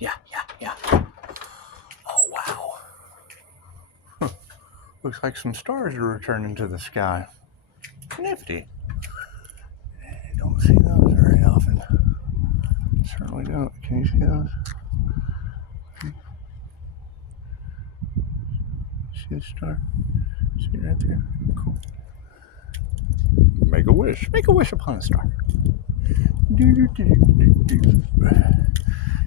Yeah. Oh, wow. Huh. Looks like some stars are returning to the sky. Nifty. I don't see those very often. Certainly don't. Can you see those? See a star? See it right there? Cool. Make a wish. Make a wish upon a star.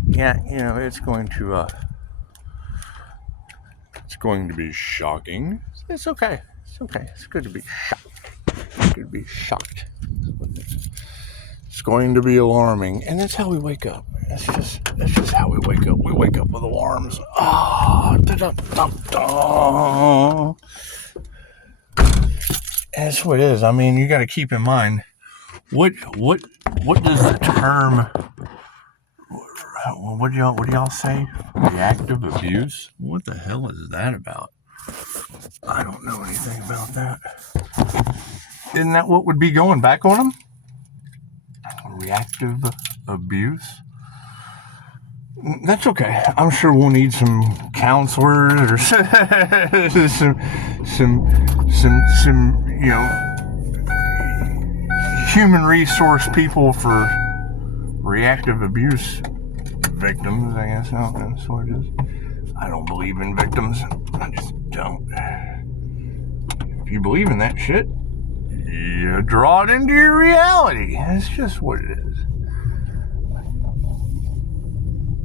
Yeah, it's going to be shocking. It's okay. It's okay. It's good to be shocked. It's good to be shocked. It's going to be alarming, and that's how we wake up. That's just how we wake up. We wake up with alarms. That's what it is. I mean, you got to keep in mind what does the term? What do y'all say? Reactive abuse? What the hell is that about? I don't know anything about that. Isn't that what would be going back on them? Reactive abuse? That's okay. I'm sure we'll need some counselors or some human resource people for reactive abuse victims, I guess. No, that's what it is. I don't believe in victims. I just don't. If you believe in that shit, you draw it into your reality. It's just what it is.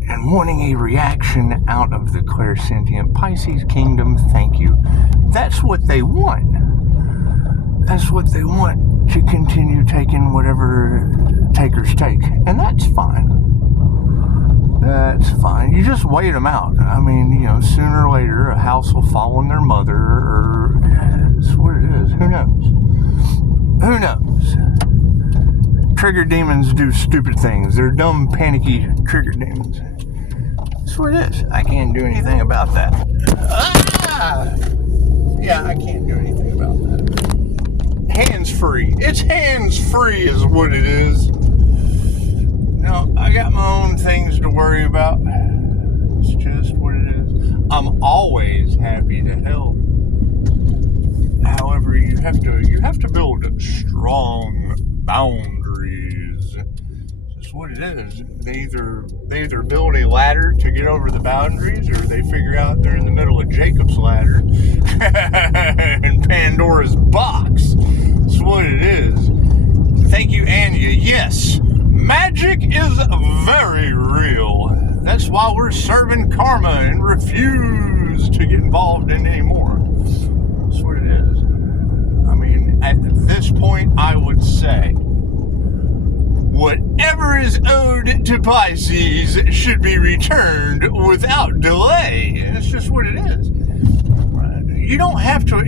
And wanting a reaction out of the clairsentient Pisces kingdom, thank you. That's what they want. That's what they want, to continue taking whatever takers take. And that's fine. That's fine. You just wait them out. I mean, sooner or later, a house will fall on their mother, or that's what it is. Who knows? Who knows? Trigger demons do stupid things. They're dumb, panicky trigger demons. That's what it is. I can't do anything about that. Yeah, I can't do anything about that. Hands-free. It's hands-free is what it is. No, I got my own things to worry about. It's just what it is. I'm always happy to help. However, you have to build strong boundaries. That's what it is. They either build a ladder to get over the boundaries, or they figure out they're in the middle of Jacob's ladder and Pandora's box. That's what it is. Thank you, Anya. Yes, magic is very real. That's why we're serving karma and refuse to get involved in anymore. That's what it is. I mean, at this point, I would say whatever is owed to Pisces should be returned without delay. It's just what it is. You don't have to,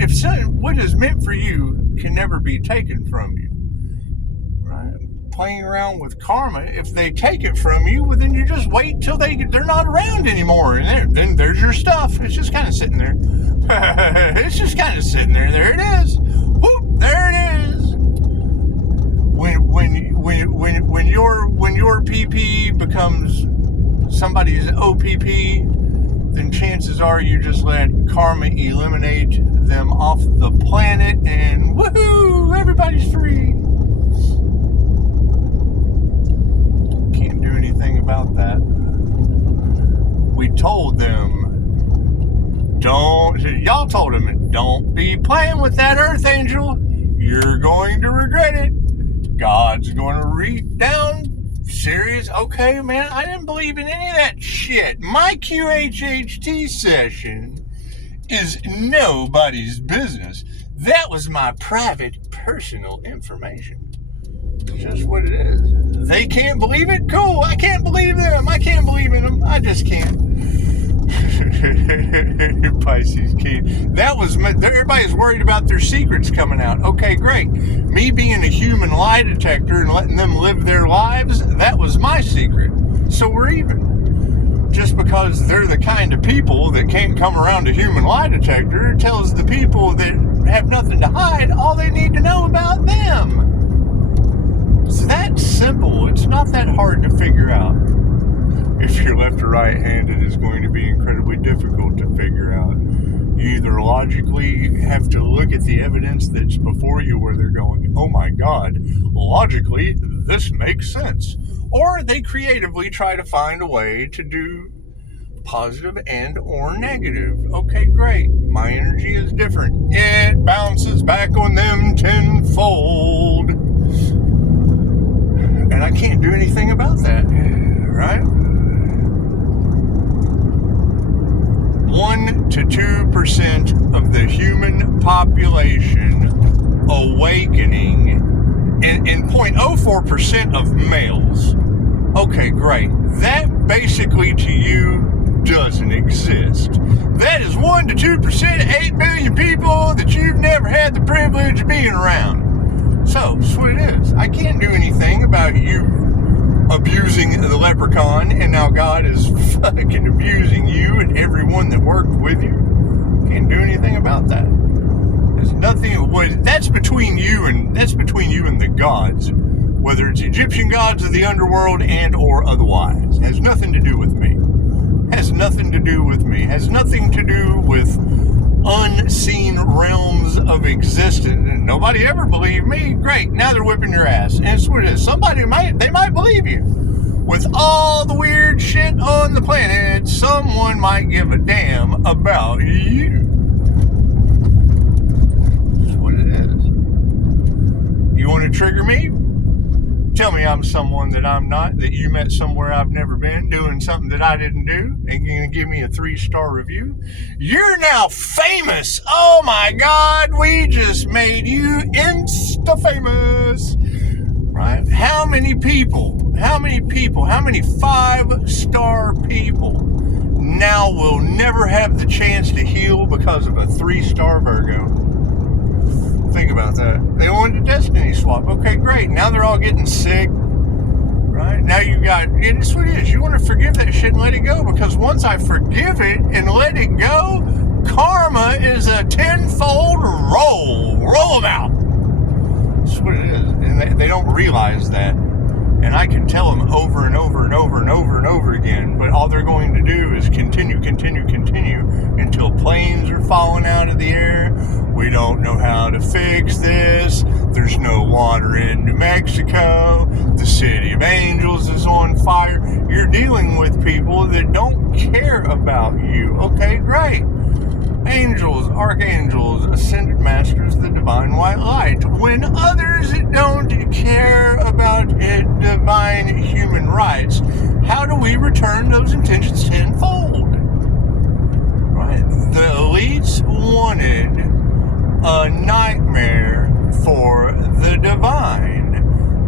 what is meant for you can never be taken from you. Right? Playing around with karma, if they take it from you, well, then you just wait till they're not around anymore. And then there's your stuff. It's just kind of sitting there. It's just kind of sitting there. There it is. Whoop, there it is. When your PP becomes somebody's OPP, then chances are you just let karma eliminate them off the planet, and woohoo, everybody's free. Can't do anything about that. We told them, y'all told them, don't be playing with that Earth Angel. You're going to regret it. God's going to read down serious. Okay, man, I didn't believe in any of that shit. My QHHT session is nobody's business. That was my private, personal information. It's just what it is. They can't believe it? Cool. I can't believe them. I can't believe in them. I just can't. Pisces key. Everybody's worried about their secrets coming out. Okay, great. Me being a human lie detector and letting them live their lives, that was my secret. So we're even. Just because they're the kind of people that can't come around a human lie detector tells the people that have nothing to hide all they need to know about them. So that simple. It's not that hard to figure out. If you're left or right-handed, it's going to be incredibly difficult to figure out. You either logically have to look at the evidence that's before you where they're going, oh my God, logically, this makes sense. Or they creatively try to find a way to do positive and or negative. Okay, great. My energy is different. It bounces back on them tenfold. And I can't do anything about that, right? 1 to 2% of the human population awakening and 0.04% of males. Okay, great. That basically to you doesn't exist. That is 1 to 2%, 8 billion people that you've never had the privilege of being around. So, that's what it is. I can't do anything about you abusing the leprechaun, and now God is fucking abusing you and everyone that worked with you. Can't do anything about that. There's nothing. That's between you and the gods, whether it's Egyptian gods of the underworld and or otherwise. Has nothing to do with me. Has nothing to do with me. Has nothing to do with unseen realms of existence. And nobody ever believed me. Great, now they're whipping your ass. And it's what it is. They might believe you. With all the weird shit on the planet, someone might give a damn about you. That's what it is. You want to trigger me? Tell me I'm someone that I'm not, that you met somewhere I've never been, doing something that I didn't do, and you're going to give me a 3-star review. You're now famous. Oh my God, we just made you insta-famous. Right? How many 5-star people now will never have the chance to heal because of a 3-star Virgo? Think about that. They wanted a destiny swap. Okay, great. Now they're all getting sick. Right? Now you got, it's what it is. You want to forgive that shit and let it go, because once I forgive it and let it go, karma is a tenfold roll. Roll them out. That's what it is. And they don't realize that. And I can tell them over and over and over and over and over again, but all they're going to do is continue until planes are falling out of the air. We don't know how to fix this. There's no water in New Mexico. The city of angels is on fire. You're dealing with people that don't care about you. Okay, great. Angels, archangels, ascended masters, the divine white light. When others don't care about divine human rights, how do we return those intentions tenfold? Right? The elites wanted a nightmare for the divine.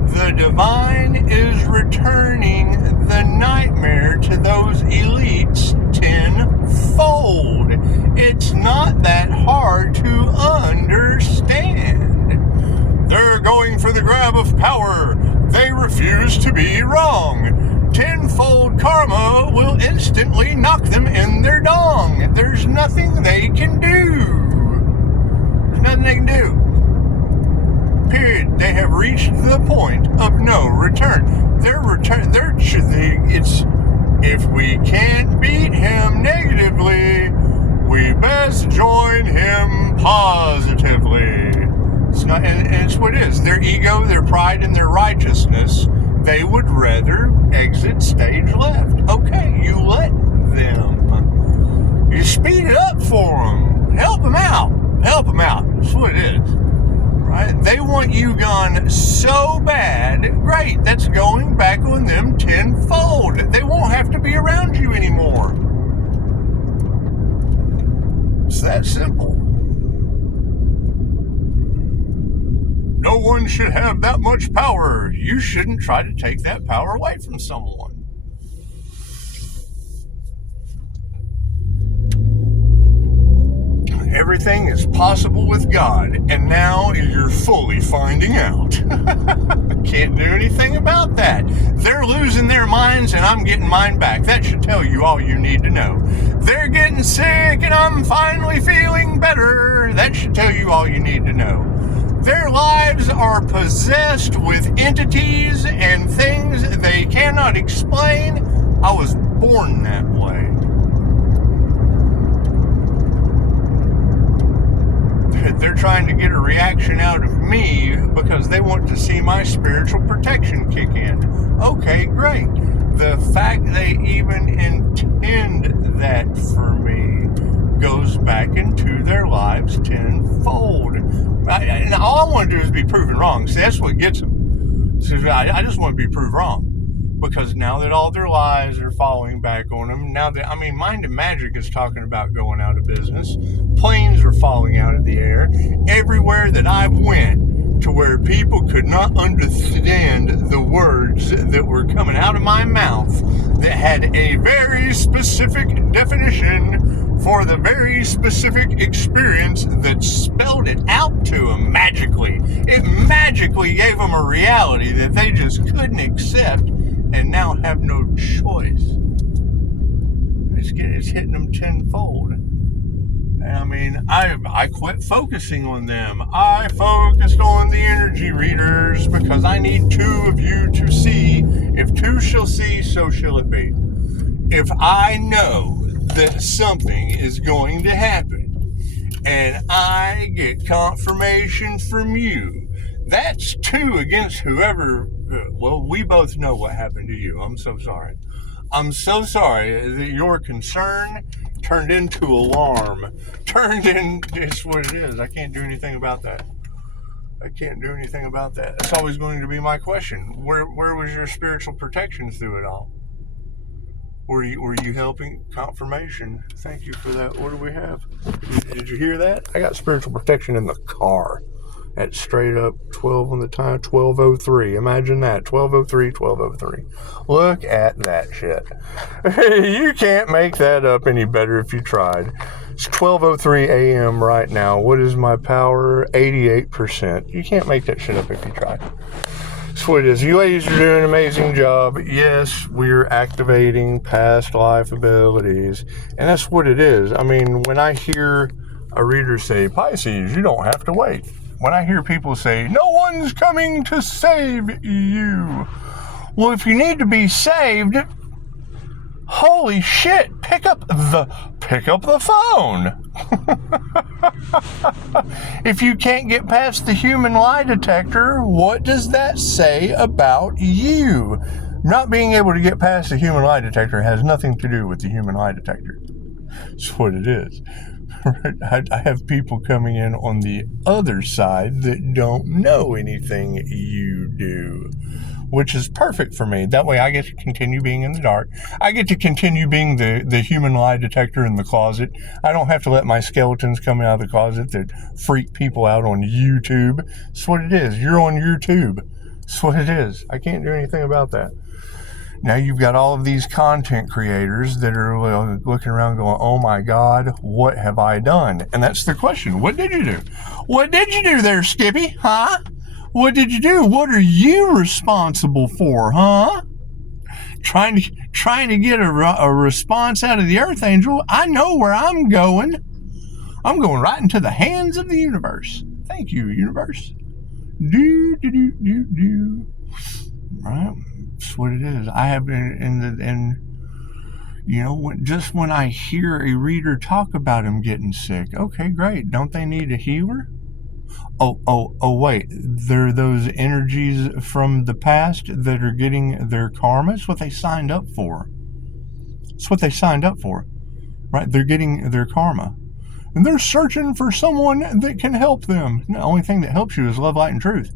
The divine is returning the nightmare to those elites tenfold. It's not that hard to understand. They're going for the grab of power. They refuse to be wrong. Tenfold karma will instantly knock them in their dong. There's nothing they can do. There's nothing they can do. Period. They have reached the point of no return. If we can't beat him negatively, we best join him positively. It's not, and it's what it is. Their ego, their pride, and their righteousness, they would rather exit stage left. Okay, you let them. You speed it up for them. Help them out. Help them out. That's what it is. Right? They want you gone so bad. Great, that's going back on them tenfold. They won't have to be around you anymore. It's that simple. No one should have that much power. You shouldn't try to take that power away from someone. Everything is possible with God, and now you're fully finding out. Can't do anything about that. They're losing their minds, and I'm getting mine back. That should tell you all you need to know. They're getting sick, and I'm finally feeling better. That should tell you all you need to know. Their lives are possessed with entities and things they cannot explain. I was born that way. They're trying to get a reaction out of me because they want to see my spiritual protection kick in. Okay, great. The fact they even intend that for me goes back into their lives tenfold. And all I want to do is be proven wrong. See, that's what gets them. So I just want to be proved wrong. Because now that all their lies are falling back on them, now that, Mind and Magic is talking about going out of business. Planes are falling out of the air. Everywhere that I went to where people could not understand the words that were coming out of my mouth that had a very specific definition for the very specific experience that spelled it out to them magically. It magically gave them a reality that they just couldn't accept and now have no choice. It's hitting them tenfold. And I quit focusing on them. I focused on the energy readers because I need two of you to see. If two shall see, so shall it be. If I know that something is going to happen and I get confirmation from you, that's two against whoever. Well, we both know what happened to you. I'm so sorry. I'm so sorry that your concern turned into alarm. It's what it is. I can't do anything about that. That's always going to be my question. Where was your spiritual protection through it all? Were you helping? Confirmation. Thank you for that. What do we have? Did you hear that? I got spiritual protection in the car. At straight up 12 on the time, 12:03. Imagine that, 12:03. Look at that shit. You can't make that up any better if you tried. It's 12:03 a.m. right now. What is my power? 88%. You can't make that shit up if you try. That's what it is. You ladies are doing an amazing job. Yes, we're activating past life abilities. And that's what it is. When I hear a reader say, Pisces, you don't have to wait. When I hear people say, no one's coming to save you. Well, if you need to be saved, holy shit, pick up the phone. If you can't get past the human lie detector, what does that say about you? Not being able to get past the human lie detector has nothing to do with the human lie detector. That's what it is. I have people coming in on the other side that don't know anything you do, which is perfect for me. That way I get to continue being in the dark. I get to continue being the human lie detector in the closet. I don't have to let my skeletons come out of the closet that freak people out on YouTube. That's what it is. You're on YouTube. That's what it is. I can't do anything about that. Now you've got all of these content creators that are looking around going, oh my God, what have I done? And that's the question. What did you do? What did you do there, Skippy? Huh? What did you do? What are you responsible for, huh? Trying to get a response out of the Earth Angel. I know where I'm going. I'm going right into the hands of the universe. Thank you, universe. Do. Right? That's what it is. I have been when I hear a reader talk about him getting sick, okay, great. Don't they need a healer? Oh, wait. There are those energies from the past that are getting their karma. It's what they signed up for. Right? They're getting their karma. And they're searching for someone that can help them. The only thing that helps you is love, light, and truth.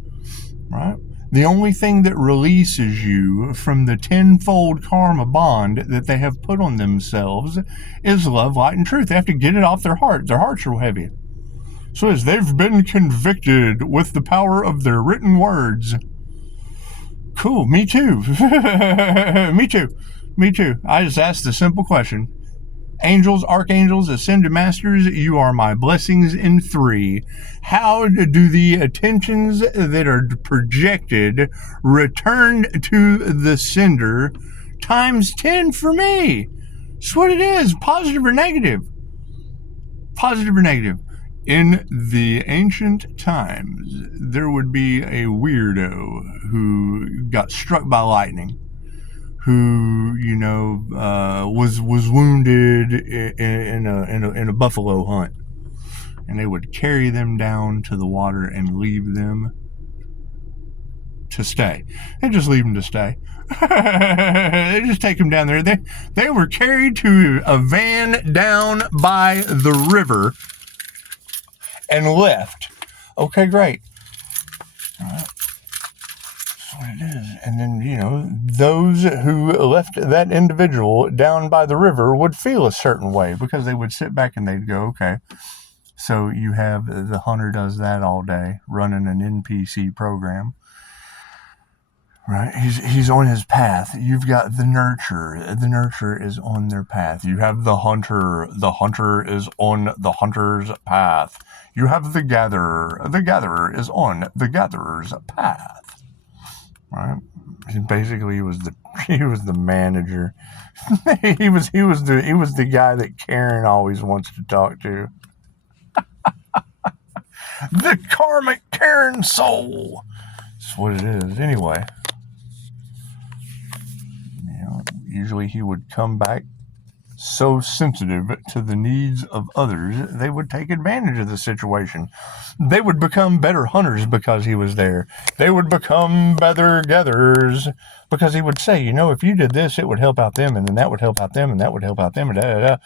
Right? The only thing that releases you from the tenfold karma bond that they have put on themselves is love, light, and truth. They have to get it off their heart. Their hearts are heavy. So as they've been convicted with the power of their written words. Cool, me too. Me too. I just asked a simple question. Angels, archangels, ascended masters, you are my blessings in 3. How do the attentions that are projected return to the sender times 10 for me? That's what it is. Positive or negative? Positive or negative? In the ancient times, there would be a weirdo who got struck by lightning, who was wounded in a buffalo hunt, and they would carry them down to the water and leave them to stay. They just leave them to stay. They just take them down there. They were carried to a van down by the river and left. Okay, great. All right. That's what it is. And then, those who left that individual down by the river would feel a certain way, because they would sit back and they'd go, okay, so you have the hunter does that all day, running an NPC program. Right, he's on his path. You've got the nurturer. The nurturer is on their path. You have the hunter. The hunter is on the hunter's path. You have the gatherer. The gatherer is on the gatherer's path. Right. Basically, he was the manager. he was the guy that Karen always wants to talk to. The karmic Karen soul. That's what it is. Anyway. Usually he would come back so sensitive to the needs of others, they would take advantage of the situation. They would become better hunters because he was there. They would become better gatherers because he would say, if you did this, it would help out them, and then that would help out them, and that would help out them, and da da da.